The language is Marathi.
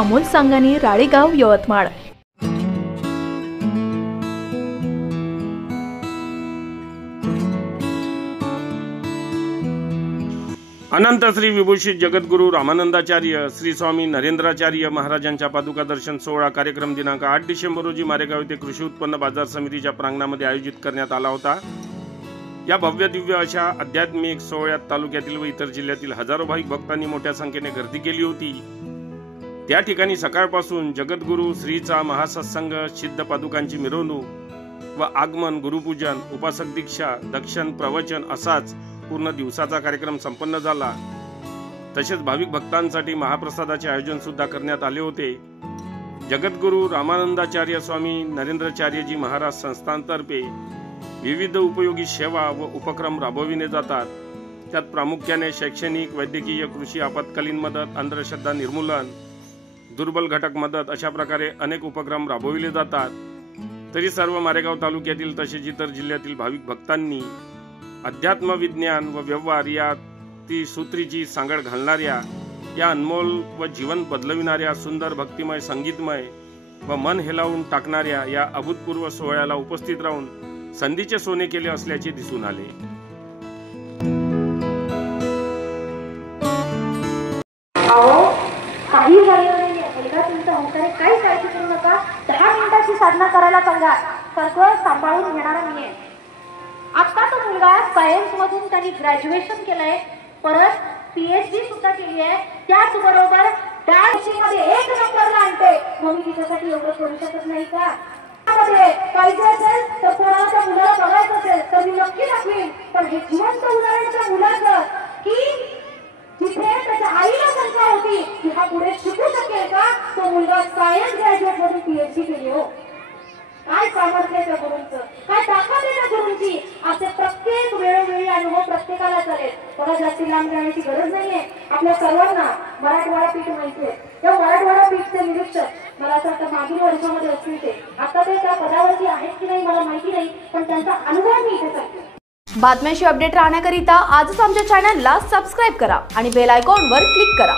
अमोल सांगानी, राळेगाव, यवतमाळ। अनंत श्री विभूषित जगद्गुरु रामानंदाचार्य श्री स्वामी नरेंद्राचार्य महाराजांच्या पादुका दर्शन सोहळा कार्यक्रम दिनांक 8 डिसेंबर रोजी मारेगाव येथे कृषी उत्पन्न बाजार समितीच्या प्रांगणामध्ये आयोजित करण्यात आला होता। या भव्य दिव्य अशा आध्यात्मिक सोहळ्यात तालुक्यातील व इतर जिल्ह्यातील हजारो भाविक भक्तांनी मोठ्या संख्येने गर्दी केली होती। त्या ठिकाणी सकाळपासून जगद्गुरु श्रीचा महासत्संग, सिद्ध पादुकांची मिरवणूक व आगमन, गुरुपूजन, उपासक दीक्षा, दक्षिण प्रवचन असाच पूर्ण दिवसाचा कार्यक्रम संपन्न झाला। तसेच भाविक भक्तांसाठी महाप्रसादाचे आयोजन सुद्धा करण्यात आले होते। जगद्गुरु रामानंदाचार्य स्वामी नरेंद्राचार्यजी महाराज संस्थांतर्फे विविध उपयोगी सेवा व उपक्रम राबविले जातात। त्यात प्रामुख्याने शैक्षणिक, वैद्यकीय, कृषी, आपत्कालीन मदत, अंधश्रद्धा निर्मूलन, दुर्बल घटक मदत अशा प्रकारे अनेक उपक्रम राबविले जातात। तरी सर्व मारेगाव तालुक्यातील तसेच इतर जिल्ह्यातील भाविक भक्तांनी अध्यात्म, विज्ञान व व्यवहार या त्रिसूत्रीची सांगड घालणाऱ्या, या अनमोल व जीवन बदलविणाऱ्या, सुंदर भक्तिमय, संगीतमय व मन हेलावून टाकणाऱ्या या अभूतपूर्व सोहळ्याला उपस्थित राहून संधीचे सोने केले असल्याचे दिसून आले। काही झालेलं मुलगा तुमचा होणारे काही काळजी करू नका। 10 मिनिटाची साधना करायला सांगा, सगळं सांभाळून घेणारा मी आहे। आता तो मुलगा सायन्स मधून त्यांनी ग्रॅज्युएशन केलंय, परत PhD सुद्धा केली आहे। त्याचबरोबर डान्स मध्ये 1 नंबरला आणते। मग मी तिच्यासाठी एवढं करू शकत नाही का? पाहिजे असेल तर कोणाच्या मुलाला बघायचं असेल तर मी नक्की दाखवीन, पण हे जिवंत उदाहरणाच्या मुलाचं की जिथे त्याच्या आईला शंका होती की हा पुढे शिकू शकेल का, तो मुलगा सायन्स ग्रॅज्युएट मधून PhD केली। हो, काय सामर्थ्य त्या गुरूंचं, काय ताकद आहे त्या गुरूंची। असे प्रत्येक वेळोवेळी अनुभव प्रत्येकाला चालेल। बघा, जास्ती लांब जाण्याची गरज नाहीये। आपल्या सर्वांना मराठवाडा पीठ माहिती आहे। त्या मराठवाडा पीठचे निरीक्षक मला असं वाटतं मागील वर्षामध्ये असतील ते, आता ते त्या पदावरती आहेत की नाही मला माहिती नाही, पण त्यांचा अनुभव मी इथे सांगते। बातम्यांशी अपडेट राहण्याकरिता आजच आमच्या चॅनलला सबस्क्राईब करा आणि बेल आयकॉनवर क्लिक करा।